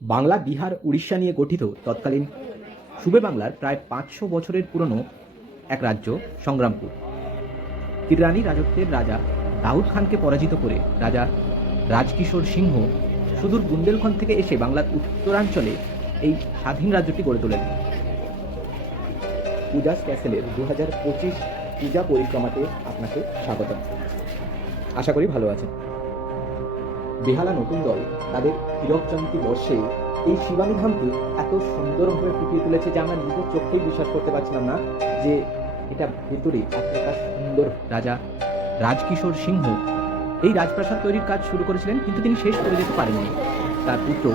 বাংলা, বিহার, উড়িষ্যা নিয়ে গঠিত তৎকালীন সুবে বাংলার প্রায় পাঁচশো বছরের পুরনো এক রাজ্য, সংগ্রামপুর। কিরানি রাজত্বের রাজা দাউদ খানকে পরাজিত করে রাজা রাজকিশোর সিংহ সুদূর বুন্দেলখণ্ড থেকে এসে বাংলার উত্তরাঞ্চলে এই স্বাধীন রাজ্যটি গড়ে তোলেন। পূজাস ক্যাসেলের দু হাজার পঁচিশ পূজা পরিক্রমাতে আপনাকে স্বাগত আশা করি ভালো আছেন। বেহালা নতুন দল, তাদের হীরক জয়ন্তী বর্ষে এই শিবানী ধামকে এত সুন্দরভাবে ফুটিয়ে তুলেছে যে আমরা নিজের চোখেই বিশ্বাস করতে পারছিলাম না যে এটা ভেতরে একটা সুন্দর রাজা রাজকিশোর সিংহ এই রাজপ্রাসাদ তৈরির কাজ শুরু করেছিলেন, কিন্তু তিনি শেষ করে যেতে পারেননি। তার পুত্র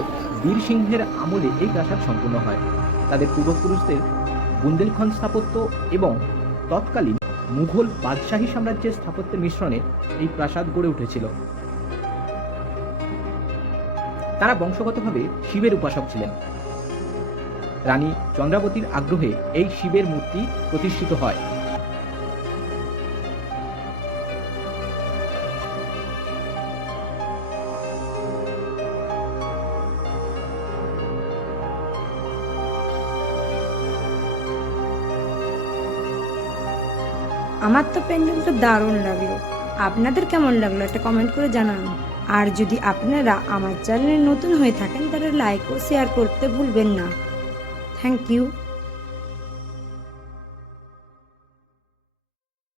বীর সিংহের আমলে এই প্রাসাদ সম্পূর্ণ হয়। তাদের পূর্বপুরুষদের বুন্দেলখণ্ড স্থাপত্য এবং তৎকালীন মুঘল বাদশাহী সাম্রাজ্যের স্থাপত্যের মিশ্রণে এই প্রাসাদ গড়ে উঠেছিল। তারা বংশগতভাবে শিবের উপাসক ছিলেন। রানী চন্দ্রাবতীর আগ্রহে এই শিবের মূর্তি প্রতিষ্ঠিত হয়। আমার তো প্যান্ডেলটা দারুণ লাগল। আপনাদের কেমন লাগল? একটা কমেন্ট করে জানান। আর যদি আপনারা আমার চ্যানেলে নতুন হয়ে থাকেন, তাহলে লাইক ও শেয়ার করতে ভুলবেন না। Thank you